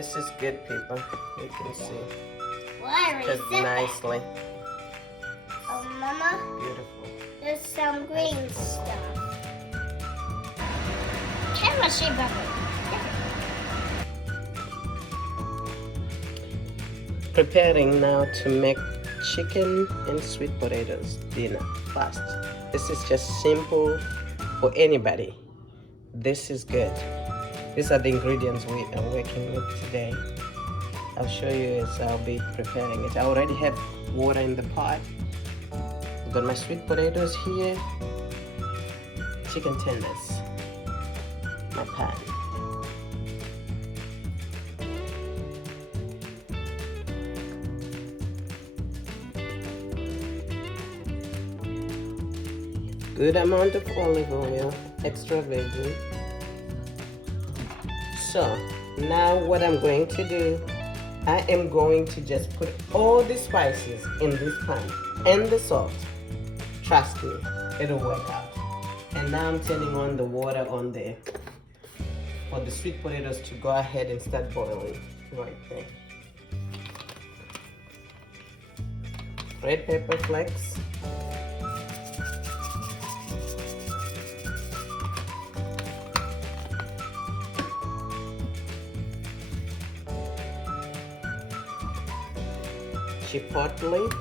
This is good, people. You can see. Why Just nicely. Oh, Mama, Beautiful. there's some green stuff. Camera shape better. Preparing now to make chicken and sweet potatoes dinner fast. This is just simple for anybody. This is good. These are the ingredients we are working with today. I'll show you as I'll be preparing it. I already have water in the pot. I've got my sweet potatoes here, chicken tenders, my pan. Good amount of olive oil, extra virgin. So now what I'm going to do, I am going to just put all the spices in this pan and the salt. Trust me, it'll work out. And now I'm turning on the water on there for the sweet potatoes to go ahead and start boiling right there. Red pepper flakes. Chipotle,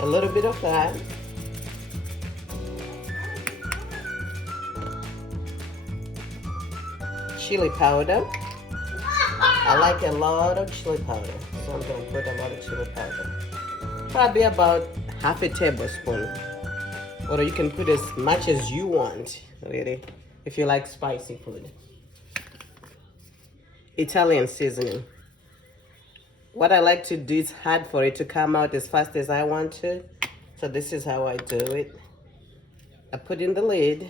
a little bit of that, chili powder. I like a lot of chili powder, so I'm going to put a lot of chili powder. Probably about half a tablespoon, or you can put as much as you want, really, if you like spicy food. Italian seasoning. What I like to do is hard for it to come out as fast as I want to. So this is how I do it. I put in the lid.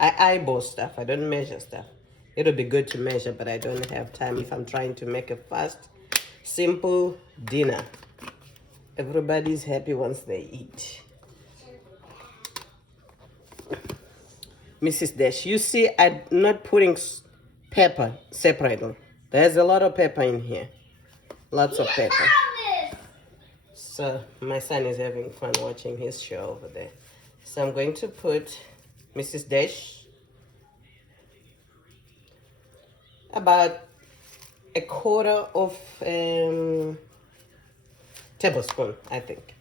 I eyeball stuff. I don't measure stuff. It'll be good to measure, but I don't have time if I'm trying to make a fast, simple dinner. Everybody's happy once they eat. Mrs. Dash, you see I'm not putting pepper separately. There's a lot of pepper in here. Lots of pepper. So my son is having fun watching his show over there. So I'm going to put Mrs. Dash about a quarter of tablespoon, I think.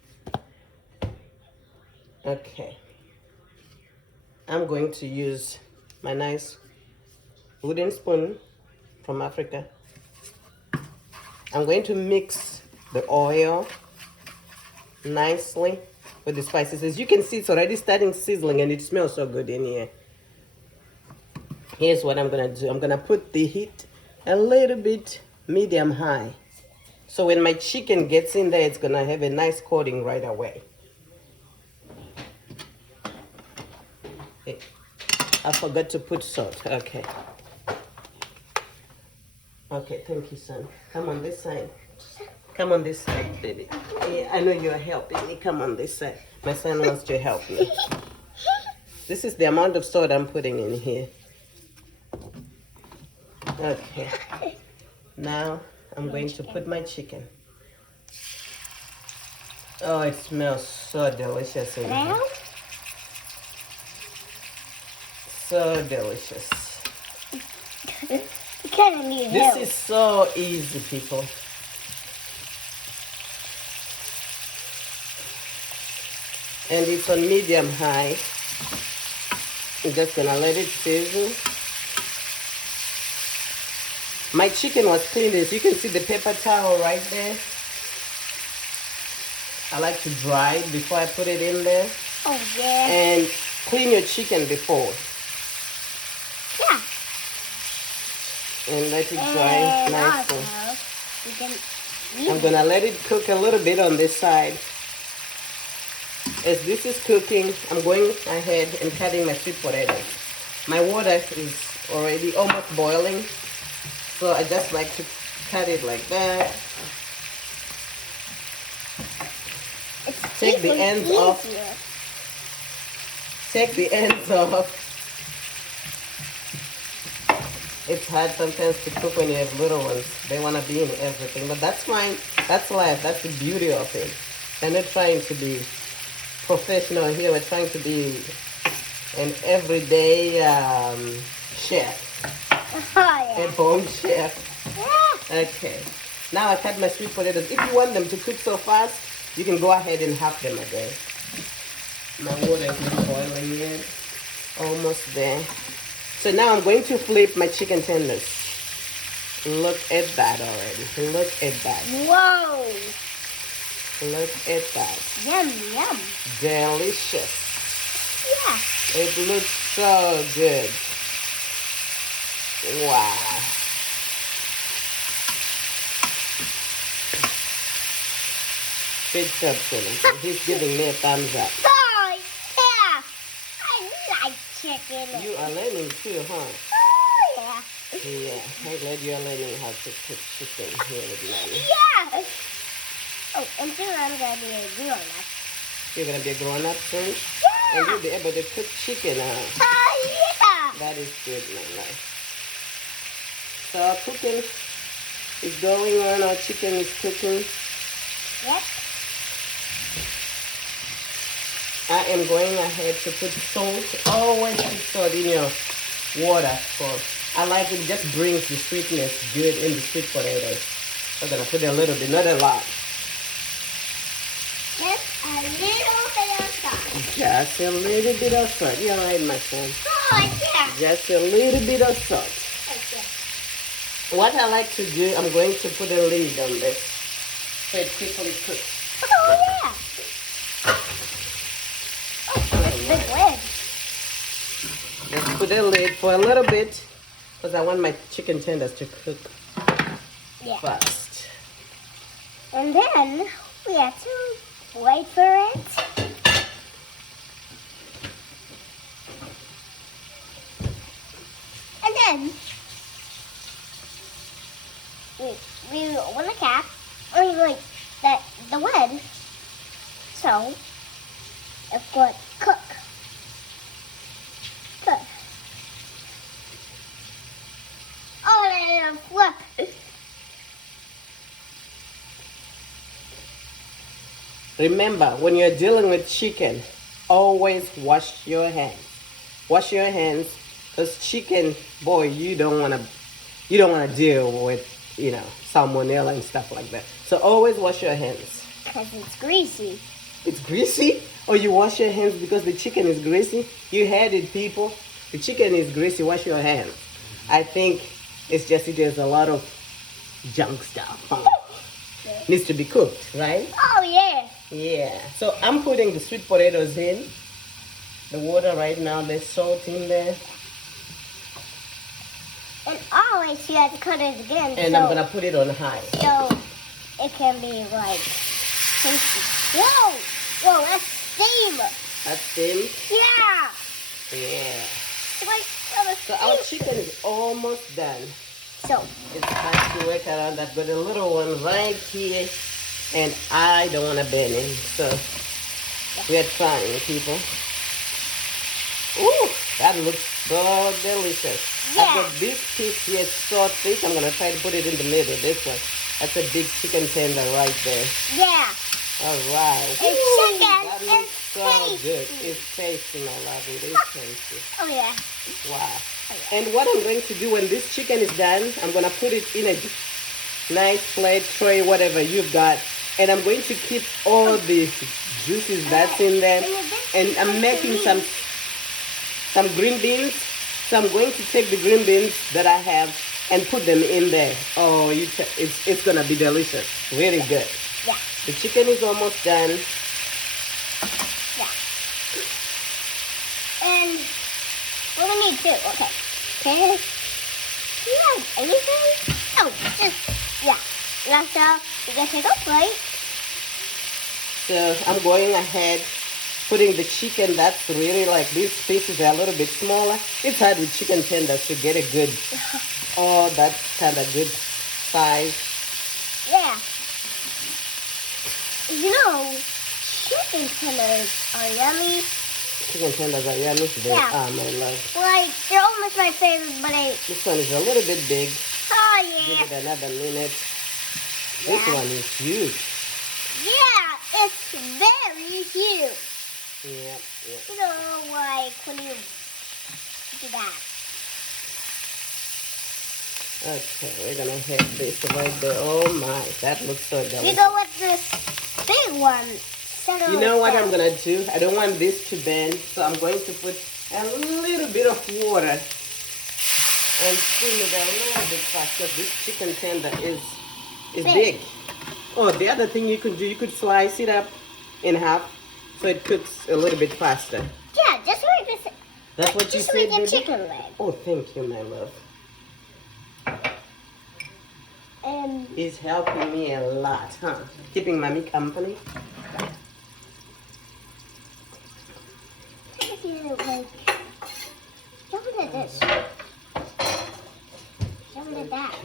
Okay. I'm going to use my nice wooden spoon from Africa. I'm going to mix the oil nicely with the spices. As you can see, it's already starting sizzling and it smells so good in here. Here's what I'm gonna do. I'm gonna put the heat a little bit medium high. So when my chicken gets in there, it's gonna have a nice coating right away. Okay. I forgot to put salt. Okay. Okay, thank you, son. Come on this side. Come on this side, baby. Yeah, I know you're helping me. Come on this side. My son wants to help me. This is the amount of salt I'm putting in here. Okay. Now I'm going to put my chicken. Oh, it smells so delicious in here. So delicious. This is so easy, people. And it's on medium high. I'm just gonna let it sizzle. My chicken was cleaned, as you can see the paper towel right there. I like to dry it before I put it in there. Oh yeah. And clean your chicken before. Yeah. And let it dry nicely. Also, I'm gonna let it cook a little bit on this side. As this is cooking, I'm going ahead and cutting my sweet potatoes. My water is already almost boiling, so I just like to cut it like that. Take the ends off. Take the ends off. It's hard sometimes to cook when you have little ones. They want to be in everything, but that's fine. That's life. That's the beauty of it. We're not trying to be professional here. We're trying to be an everyday chef, Oh, yeah. at-home chef. Yeah. Okay. Now I cut my sweet potatoes. If you want them to cook so fast, you can go ahead and half them again. My water is not boiling yet. Almost there. So now I'm going to flip my chicken tenders. Look at that already. Look at that. Whoa. Look at that. Yum, yum. Delicious. Yeah. It looks so good. Wow. Good job, Colin. He's giving me a thumbs up. Oh, yeah. I like chicken. You are learning too, huh? Oh, yeah. Yeah, I'm glad you're learning how to cook chicken here with Mommy. Yeah. Oh, and soon I'm going to be a grown-up. You're going to be a grown-up soon? Yeah. And you'll be able to cook chicken, huh? Oh, yeah. That is good, my life. So our cooking is going on. Our chicken is cooking. Yep. I am going ahead to put salt. Always put salt in your water. I like it. Just brings the sweetness good in the sweet potatoes. I'm going to put a little bit, not a lot. Just a little bit of salt. Just a little bit of salt. You're right, my son. Oh, yeah. Just a little bit of salt. Okay. What I like to do, I'm going to put a lid on this so it quickly cooks. Oh, yeah. Oh, that's a big lid. Just put a lid for a little bit because I want my chicken tenders to cook fast. And then we have to wait for it. And then we open the cap, or like that the lid, so it would cook. Good. Oh, and flip. Remember, when you're dealing with chicken, always wash your hands. Wash your hands, because chicken, boy, you don't want to deal with, salmonella and stuff like that. So always wash your hands. Because it's greasy. It's greasy? Or you wash your hands because the chicken is greasy? You heard it, people. The chicken is greasy. Wash your hands. I think it's just there's a lot of junk stuff. Needs to be cooked, right? Oh, yeah. Yeah. So I'm putting the sweet potatoes in. The water right now, there's salt in there. And always you have to cut it again. And I'm going to put it on high. So it can be like tasty. Whoa! Whoa, that's steam. That's steam? Yeah. Yeah. Like, So our chicken is almost done. So It's time to work around. I've got a little one right here. And I don't want to burn him. So we're trying, people. Ooh, that looks so delicious. Yeah. I've got this piece here, so thick. I'm going to try to put it in the middle. This one. That's a big chicken tender right there. yeah. All right. It's Woo, chicken. that looks It's so tasty. good. It's tasty, my love. It is tasty. Oh yeah. Wow. And what I'm going to do when this chicken is done, I'm going to put it in a nice plate, tray, whatever you've got. And I'm going to keep all the juices that's in there. And I'm making some green beans. So I'm going to take the green beans that I have and put them in there. Oh, it's going to be delicious. Really good. Yeah. The chicken is almost done. Yeah. And what we need too. Okay. Okay. Do you have anything? Oh, just yeah. That's all. You can take a plate. So I'm going ahead, putting the chicken that's really like these pieces are a little bit smaller. It's hard with chicken tenders to get a good, that's kind of good size. Yeah. You know, chicken tenders are yummy Chicken tenders are yummy. They Yeah. are, my love. Like, they're almost my favorite, but This one is a little bit big. oh Give yeah. it another minute. Yeah. This one is huge. Yeah, it's very huge. Yeah, yeah. You know, like when you do that. Okay, we're gonna have this right there. Oh my, that looks so We delicious. go with this big one. Center You know what like I'm that. gonna do? I don't want this to bend, so I'm going to put a little bit of water and steam it a little bit fast because this chicken tender is big. Oh, the other thing you could do, you could slice it up in half so it cooks a little bit faster. Yeah, just like this. That's what you Just said, like a baby? chicken leg. Oh, thank you, my love. And It's helping me a lot, huh? Keeping mommy company. if you like, jump at this. Jump at that.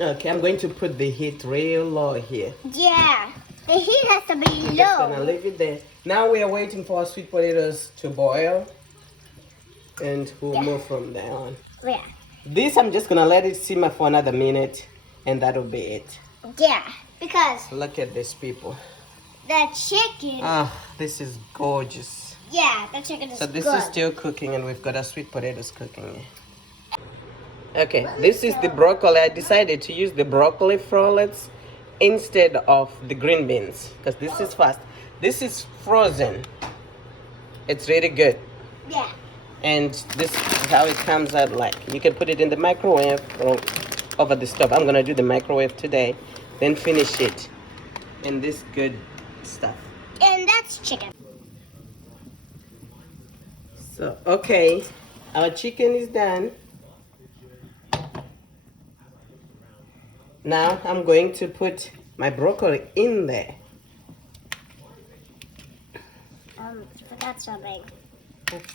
Okay, I'm going to put the heat real low here. Yeah, the heat has to be I'm just gonna low. leave it there. Now we are waiting for our sweet potatoes to boil, and we'll move from there on. Yeah, This I'm just gonna let it simmer for another minute, and that'll be it. yeah, because Look at these people. the chicken. Ah, this is gorgeous. Yeah, the chicken is So this good. is still cooking, and we've got our sweet potatoes cooking. Okay, this is the broccoli. I decided to use the broccoli frolets instead of the green beans because this is fast. This is frozen. It's really good. Yeah. And this is how it comes out like. You can put it in the microwave or over the stove. I'm gonna do the microwave today, then finish it in this good stuff. And that's chicken. So, okay, our chicken is done. Now I'm going to put my broccoli in there. Forgot something.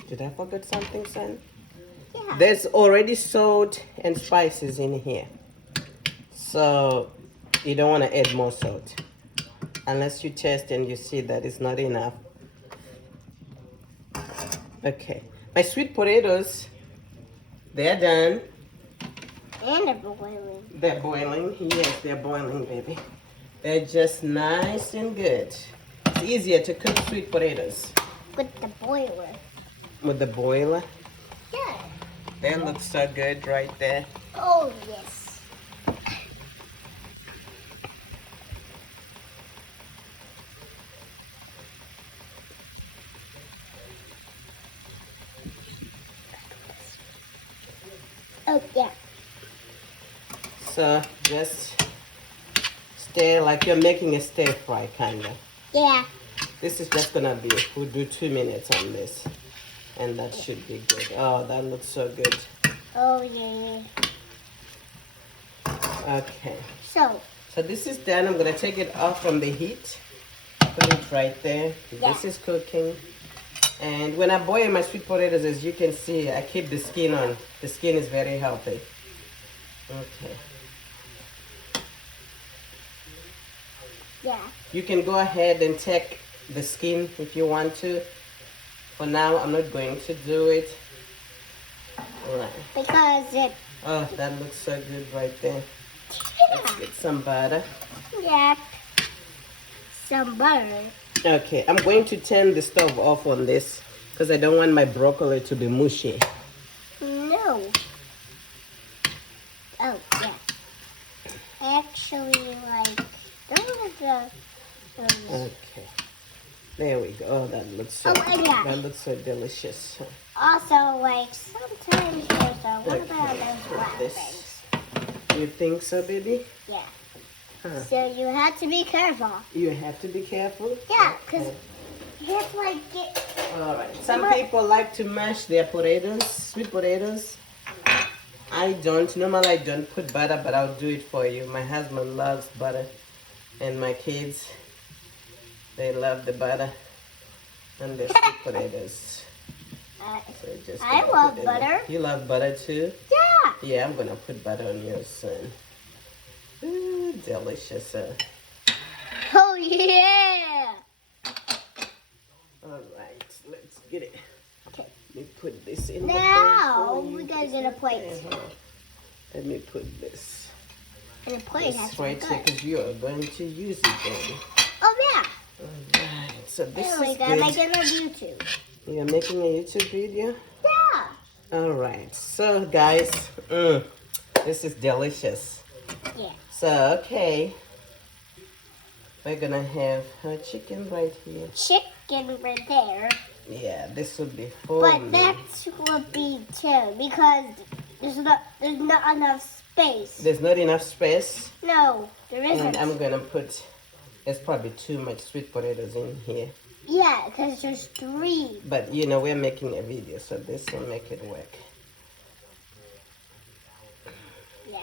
Did I forget something, son? Yeah. There's already salt and spices in here. So you don't want to add more salt. Unless you taste and you see that it's not enough. Okay. My sweet potatoes, they're done. And they're boiling. They're boiling. Yes, they're boiling, baby. They're just nice and good. It's easier to cook sweet potatoes With the boiler. with the boiler. Yeah. They look so good right there. Oh, yes. Oh, yeah. So just stir like you're making a stir fry, kind of. Yeah. This is just gonna be, we'll do 2 minutes on this. And that should be good. Oh, that looks so good. Oh, yeah. Okay. So, So this is done. I'm gonna take it off from the heat. Put it right there. Yeah. This is cooking. And when I boil my sweet potatoes, as you can see, I keep the skin on. The skin is very healthy. Okay. yeah. You can go ahead and take the skin if you want to. For now, I'm not going to do it. All right. Because it, Oh, that looks so good right there. Let's get some butter. yeah. Some butter. Okay, I'm going to turn the stove off on this because I don't want my broccoli to be mushy. No. Oh, yeah. Actually, like, those are the... Okay. There we go. Oh, that looks so Oh, and yeah. that looks so delicious. Also, like, sometimes there's a... What Okay, about those put black this. things? You think so, baby? Yeah. Huh. So you have to be careful. You have to be careful. Yeah, because Okay. you have to, like, get... All right. Some people like to mash their potatoes, sweet potatoes. I don't. Normally, I don't put butter, but I'll do it for you. My husband loves butter, and my kids, they love the butter and the sweet potatoes. So just I gonna love put it in there. butter. You love butter too? Yeah. Yeah, I'm gonna put butter on yours soon. Ooh, delicious. Oh, yeah. All right, let's get it. Okay. Let me put this in. Now we gotta get a plate. Let me put this. And the plate has to be right here good. because you are going to use it then. Oh yeah. All right, so this And we is gotta good. make it on YouTube. You're making a YouTube video? Yeah. All right, so guys, this is delicious. Yeah. So, okay, we're gonna have her chicken right here. Chicken right there. Yeah, this would be for But me. that would be two because there's not enough space. There's not enough space. No, there isn't. And I'm gonna put, there's probably too much sweet potatoes in here. Yeah, because there's 3. But you know, we're making a video, so this will make it work. Yeah.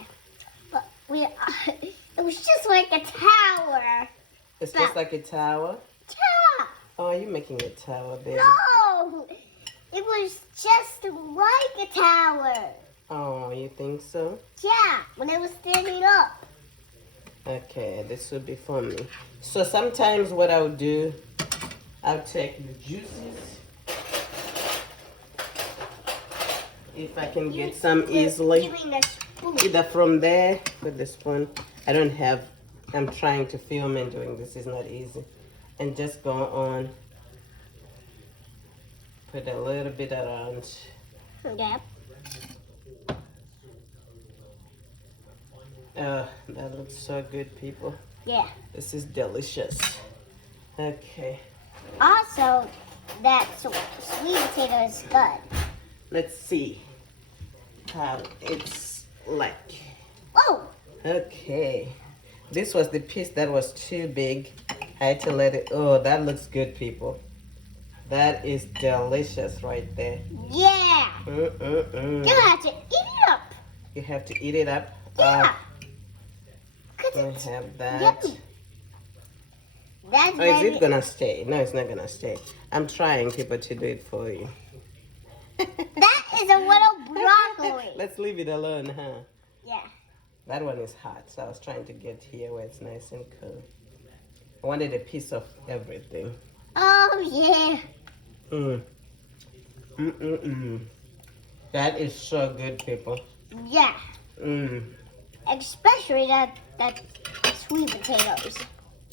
But it was just like a tower. It's just like a tower. Yeah. Oh, you're making a tower, baby. No, it was just like a tower. Oh, you think so? Yeah, when I was standing up. Okay, this would be for me. So sometimes what I'll do, I'll take the juices. If I can get some easily. Give me the spoon. Either from there with the spoon. I don't have, I'm trying to film and doing this is not easy. And just go on, put a little bit around. Yep. That looks so good, people. Yeah. This is delicious. Okay, Also, that sweet potato is good. let's see how it's like. Oh, Okay, this was the piece that was too big. I had to let it, oh, that looks good, people. That is delicious right there. yeah. Mm-mm-mm. You have to eat it up. You have to eat it up. Yeah. I Cause have that. yummy. That's Oh, is very. it gonna stay? No, it's not gonna stay. I'm trying, people, to do it for you. That is a little broccoli. Let's leave it alone, huh? Yeah. That one is hot, so I was trying to get here where it's nice and cool. I wanted a piece of everything. Oh yeah. Mm-mm-mm. That is so good, people. Yeah. Mm. Especially that sweet potatoes.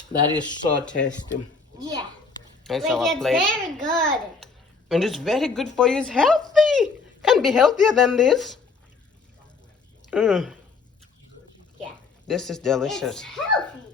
That is so tasty. Yeah. That's Like our it's plate. very good. And it's very good for you. It's healthy. Can be healthier than this. Yeah. This is delicious. It's healthy.